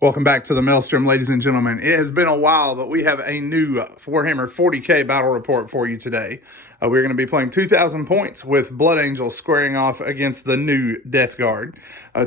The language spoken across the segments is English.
Welcome back to the Maelstrom, ladies and gentlemen. It has been a while, but we have a new Warhammer 40k battle report for you today. We're going to be playing 2,000 points with Blood Angel squaring off against the new Death Guard.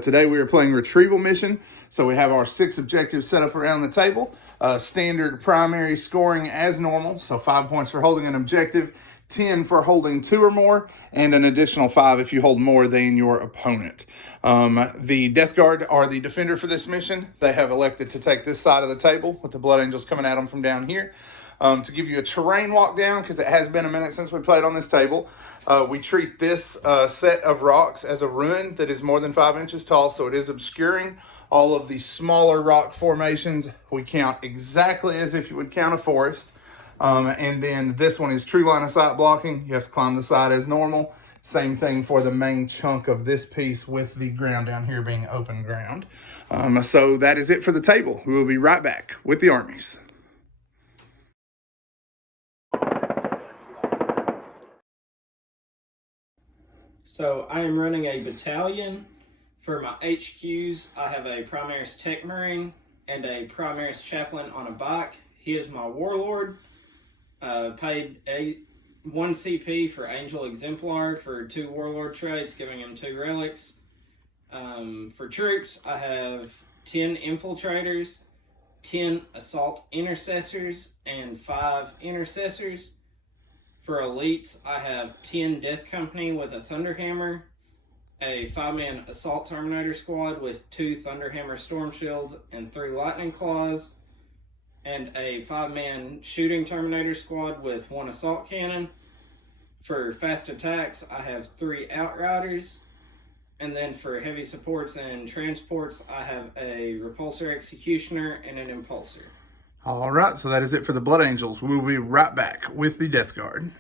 Today we are playing Retrieval Mission, so we have our 6 objectives set up around the table. Standard primary scoring as normal, so 5 points for holding an objective, 10 for holding 2 or more, and an additional 5 if you hold more than your opponent. The Death Guard are the defender for this mission. They have elected to take this side of the table with the Blood Angels coming at them from down here. To give you a terrain walk down, because it has been a minute since we played on this table, we treat this set of rocks as a ruin that is more than 5 inches tall, so it is obscuring all of the smaller rock formations. We count exactly as if you would count a forest. And then this one is true line of sight blocking. You have to climb the side as normal. Same thing for the main chunk of this piece with the ground down here being open ground. So that is it for the table. We will be right back with the armies. So I am running a battalion. For my HQs, I have a Primaris Tech Marine and a Primaris Chaplain on a bike. He is my warlord. Paid 1 CP for Angel Exemplar for 2 warlord traits, giving him 2 relics. For troops, I have 10 infiltrators, 10 assault intercessors, and 5 intercessors. For elites, I have 10 Death Company with a Thunderhammer, a 5-man assault Terminator squad with 2 Thunderhammer Storm Shields and 3 Lightning Claws, and a 5-man shooting Terminator squad with 1 assault cannon. For fast attacks, I have 3 Outriders. And then for heavy supports and transports, I have a Repulsor Executioner and an Impulsor. All right, so that is it for the Blood Angels. We will be right back with the Death Guard.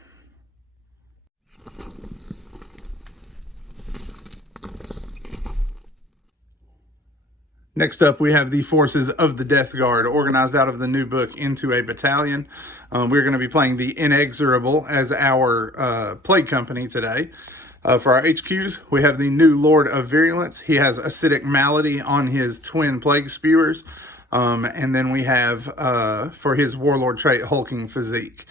Next up, we have the forces of the Death Guard, organized out of the new book into a battalion. We're going to be playing the Inexorable as our plague company today. For our HQs, we have the new Lord of Virulence. He has Acidic Malady on his twin Plague Spewers. And then we have, for his Warlord trait, Hulking Physique.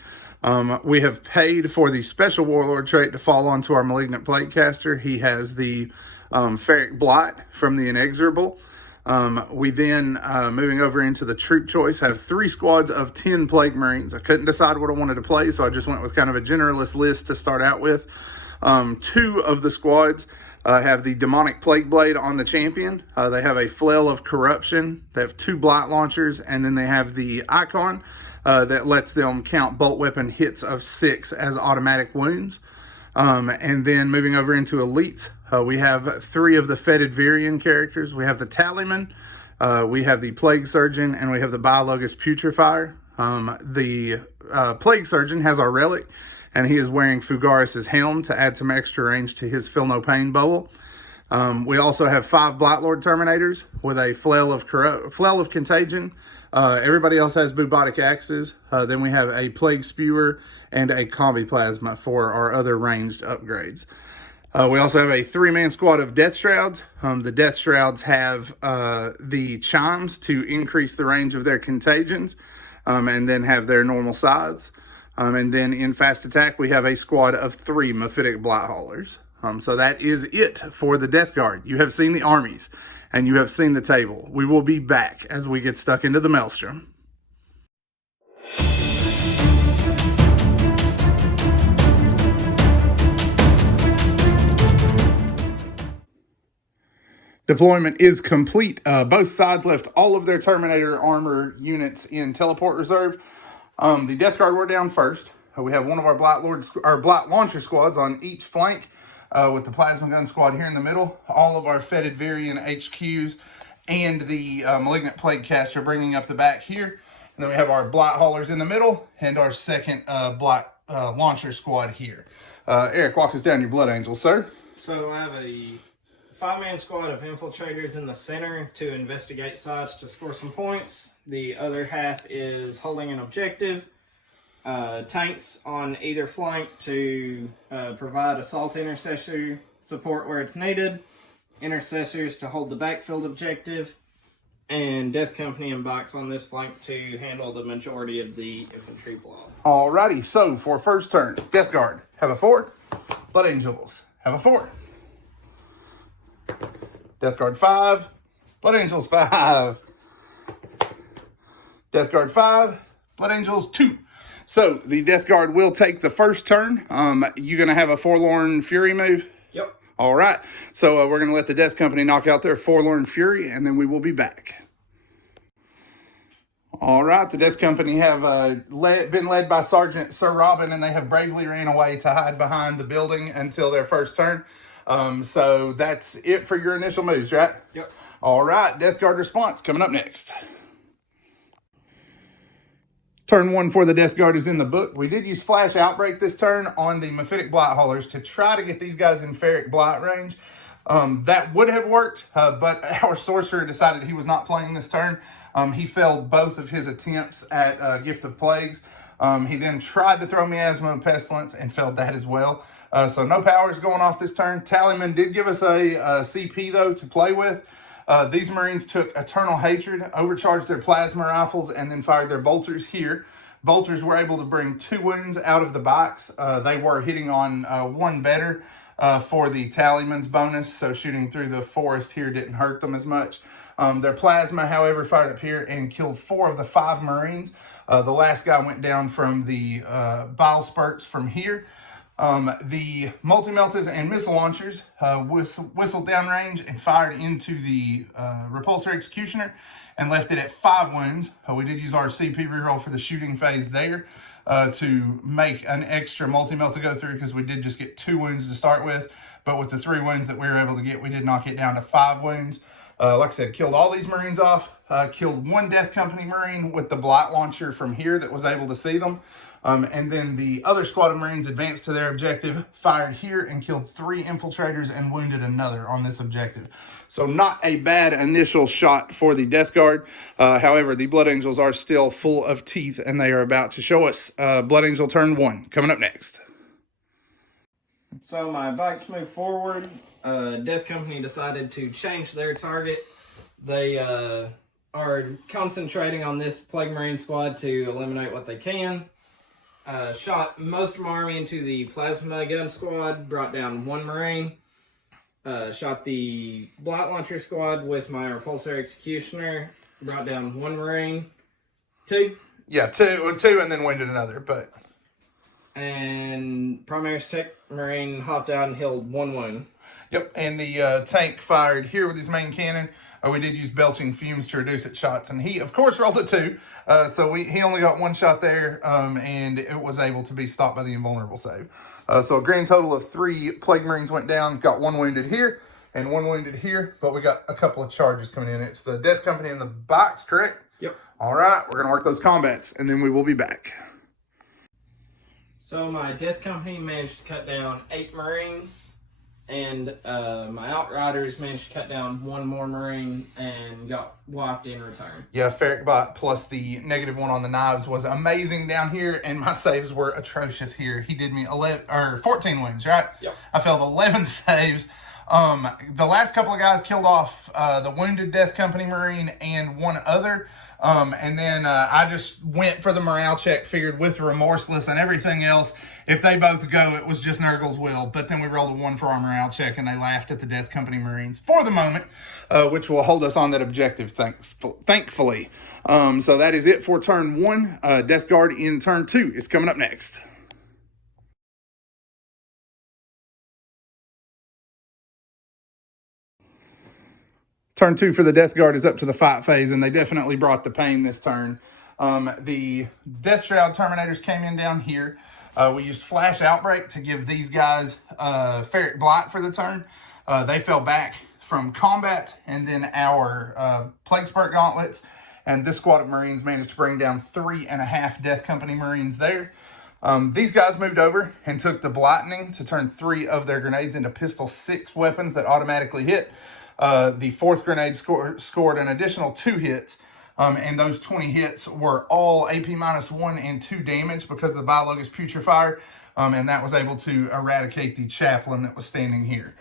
We have paid for the special Warlord trait to fall onto our Malignant Plague Caster. He has the Ferric Blight from the Inexorable. We then, moving over into the troop choice, have 3 squads of 10 Plague Marines. I couldn't decide what I wanted to play, so I just went with kind of a generalist list to start out with. 2 of the squads have the Demonic Plague Blade on the champion. They have a Flail of Corruption. They have 2 Blight Launchers, and then they have the Icon that lets them count bolt weapon hits of 6 as automatic wounds. And then moving over into elites, we have 3 of the Fetid Virian characters. We have the Tallyman, we have the Plague Surgeon, and we have the Biologus Putrefier. The Plague Surgeon has our relic, and he is wearing Fugaris' helm to add some extra range to his Feel No Pain bubble. We also have 5 Blightlord Terminators with a Flail of Contagion. Everybody else has Bubotic Axes. Then we have a Plague Spewer and a Combi Plasma for our other ranged upgrades. We also have a 3-man squad of Death Shrouds. The Death Shrouds have the Chimes to increase the range of their contagions, and then have their normal size. And then in fast attack, we have a squad of 3 Mephitic Blight Haulers. So that is it for the Death Guard. You have seen the armies, and you have seen the table. We will be back as we get stuck into the Maelstrom. Deployment is complete. Both sides left all of their Terminator armor units in teleport reserve. The Death Guard were down first. We have one of our Blight Launcher squads on each flank, with the Plasma Gun squad here in the middle. All of our Fetid Virian HQs and the Malignant Plague Caster bringing up the back here. And then we have our Blight Haulers in the middle and our second Blight Launcher squad here. Eric, walk us down your Blood Angels, sir. So I have a 5-man squad of infiltrators in the center to investigate sites to score some points. The other half is holding an objective. Tanks on either flank to provide assault intercessor support where it's needed. Intercessors to hold the backfield objective. and Death Company and Bikes on this flank to handle the majority of the infantry block. Alrighty, so for first turn, Death Guard have a 4. Blood Angels have a 4. Death Guard 5. Blood Angels 5. Death Guard 5. Blood Angels 2. So the Death Guard will take the first turn. You're going to have a Forlorn Fury move? Yep. All right. So we're going to let the Death Company knock out their Forlorn Fury, and then we will be back. All right. The Death Company have been led by Sergeant Sir Robin, and they have bravely ran away to hide behind the building until their first turn. So that's it for your initial moves, right? Yep. All right. Death Guard response coming up next. Turn 1 for the Death Guard is in the book. We did use Flash Outbreak this turn on the Mephitic Blight Haulers to try to get these guys in Ferric Blight range. That would have worked, but our Sorcerer decided he was not playing this turn. He failed both of his attempts at Gift of Plagues. He then tried to throw Miasma of Pestilence and failed that as well. So no powers going off this turn. Tallyman did give us a CP, though, to play with. These Marines took Eternal Hatred, overcharged their plasma rifles, and then fired their bolters here. Bolters were able to bring 2 wounds out of the box. They were hitting on 1 better for the Tallyman's bonus, so shooting through the forest here didn't hurt them as much. Their plasma, however, fired up here and killed 4 of the 5 Marines. The last guy went down from the bile spurts from here. The multi-meltas and missile launchers whistled downrange and fired into the repulsor executioner and left it at 5 wounds. We did use our CP reroll for the shooting phase there to make an extra multi-melta go through, because we did just get 2 wounds to start with. But with the 3 wounds that we were able to get, we did knock it down to 5 wounds. Like I said, killed all these Marines off. Killed 1 Death Company Marine with the Blight Launcher from here that was able to see them. And then the other squad of Marines advanced to their objective, fired here, and killed 3 infiltrators and wounded another on this objective. So not a bad initial shot for the Death Guard. However, the Blood Angels are still full of teeth, and they are about to show us Blood Angel turn 1 coming up next. So my bikes move forward. Death Company decided to change their target. They are concentrating on this Plague Marine squad to eliminate what they can. Shot most of my army into the Plasma Gun squad, brought down 1 Marine. Shot the Blight Launcher squad with my Repulsor Executioner, brought down 1 Marine. 2? Yeah, two and then wounded another, but... And Primaris Tech Marine hopped out and healed 1 wound. Yep, and the tank fired here with his main cannon. We did use belching fumes to reduce its shots, and he, of course, rolled a 2. So he only got 1 shot there, and it was able to be stopped by the invulnerable save. So a grand total of 3 Plague Marines went down, got 1 wounded here, and 1 wounded here, but we got a couple of charges coming in. It's the Death Company in the box, correct? Yep. All right, we're going to work those combats, and then we will be back. So my Death Company managed to cut down 8 Marines, and my Outriders managed to cut down 1 more Marine and got wiped in return. Yeah, Ferric Bot plus the -1 on the knives was amazing down here, and my saves were atrocious here. He did me 14 wounds, right? Yep. I failed 11 saves. The last couple of guys killed off the wounded Death Company Marine and 1 other. And then I just went for the morale check, figured with Remorseless and everything else, if they both go, it was just Nurgle's will. But then we rolled a 1 for our morale check, and they laughed at the Death Company Marines for the moment, which will hold us on that objective, thankfully. So that is it for turn 1. Death Guard in turn 2 is coming up next. Turn 2 for the Death Guard is up to the fight phase, and they definitely brought the pain this turn. The Death Shroud Terminators came in down here. We used Flash Outbreak to give these guys Ferric Blight for the turn. They fell back from combat, and then our Plague Spurt Gauntlets and this squad of Marines managed to bring down 3.5 Death Company Marines there. These guys moved over and took the Blightning to turn 3 of their grenades into Pistol 6 weapons that automatically hit. The 4th grenade scored an additional 2 hits, and those 20 hits were all AP -1 and 2 damage because of the Biologus Putrefier, and that was able to eradicate the chaplain that was standing here.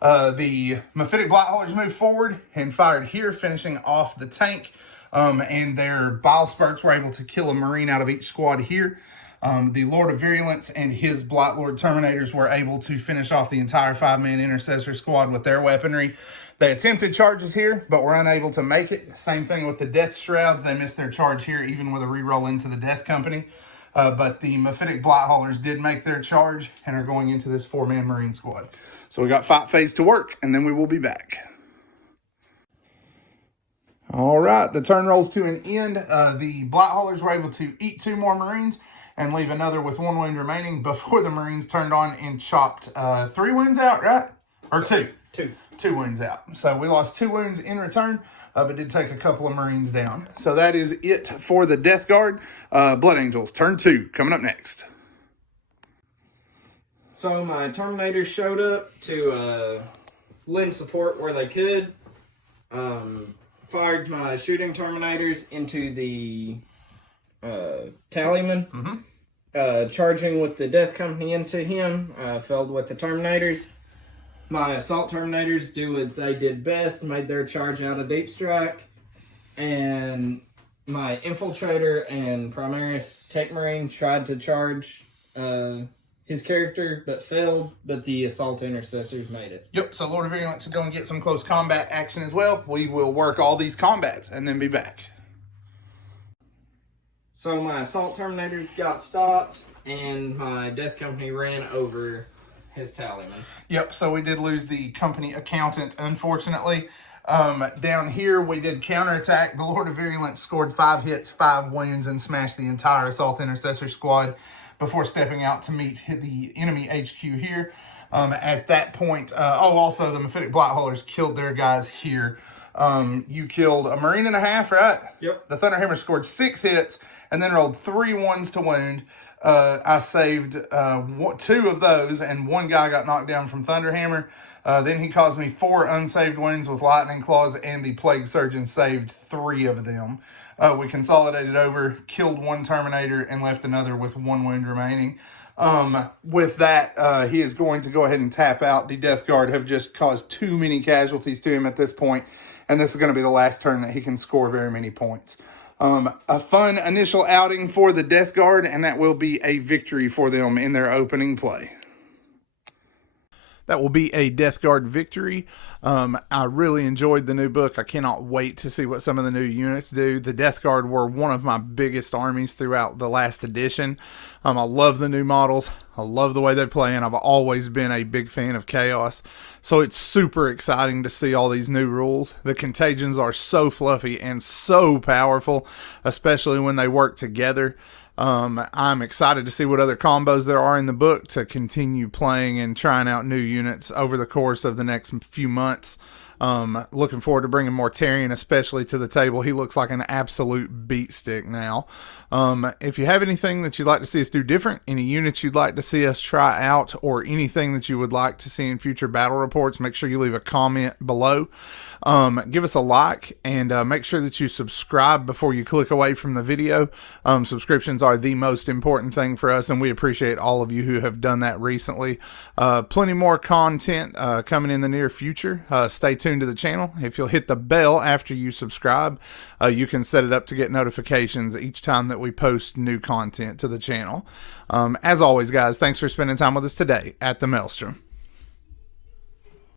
The Mephitic Blight Haulers moved forward and fired here, finishing off the tank. And their bile spurts were able to kill a Marine out of each squad here. The Lord of Virulence and his Blight Lord Terminators were able to finish off the entire 5-man Intercessor squad with their weaponry. They attempted charges here, but were unable to make it. Same thing with the Death Shrouds. They missed their charge here, even with a reroll into the Death Company. But the Mephitic Blight Haulers did make their charge and are going into this 4-man Marine squad. So we got fight phase to work, and then we will be back. All right, the turn rolls to an end. The Blight Haulers were able to eat 2 more Marines and leave another with 1 wound remaining before the Marines turned on and chopped 3 wounds out, right? Or 2? 2 wounds out. So we lost 2 wounds in return, but did take a couple of Marines down. So that is it for the Death Guard. Blood Angels, turn 2, coming up next. So my Terminators showed up to lend support where they could. Fired my shooting Terminators into the Tallyman. Charging with the Death Company into him. Felled with the Terminators. My Assault Terminators do what they did best. Made their charge out of Deep Strike. And my Infiltrator and Primaris Tech Marine tried to charge his character, but failed, but the Assault Intercessors made it. Yep, so Lord of Virulence is going to get some close combat action as well. We will work all these combats and then be back. So my Assault Terminators got stopped, and my Death Company ran over his Tallyman. Yep, so we did lose the company accountant, unfortunately. Down here, we did counterattack. The Lord of Virulence scored 5 hits, 5 wounds, and smashed the entire Assault Intercessor squad before stepping out to meet the enemy HQ here. At that point, also the Mephitic Blight Haulers killed their guys here. You killed a Marine and a half, right? Yep. The Thunderhammer scored 6 hits and then rolled 3 ones to wound. I saved 2 of those, and 1 guy got knocked down from Thunderhammer. Then he caused me 4 unsaved wounds with Lightning Claws, and the Plague Surgeon saved 3 of them. We consolidated over, killed 1 Terminator, and left another with 1 wound remaining. With that, he is going to go ahead and tap out. The Death Guard have just caused too many casualties to him at this point, and this is going to be the last turn that he can score very many points. A fun initial outing for the Death Guard, and that will be a victory for them in their opening play. That will be a Death Guard victory. I really enjoyed the new book. I cannot wait to see what some of the new units do. The Death Guard were one of my biggest armies throughout the last edition. I love the new models. I love the way they play, and I've always been a big fan of Chaos. So it's super exciting to see all these new rules. The contagions are so fluffy and so powerful, especially when they work together. I'm excited to see what other combos there are in the book to continue playing and trying out new units over the course of the next few months. Looking forward to bringing Mortarion especially to the table. He looks like an absolute beat stick now. If you have anything that you'd like to see us do different, any units you'd like to see us try out, or anything that you would like to see in future battle reports, make sure you leave a comment below. Give us a like, and make sure that you subscribe before you click away from the video. Subscriptions are the most important thing for us, and we appreciate all of you who have done that recently. Plenty more content coming in the near future. Stay tuned to the channel. If you'll hit the bell after you subscribe, you can set it up to get notifications each time that we post new content to the channel. As always, guys, thanks for spending time with us today at the Maelstrom.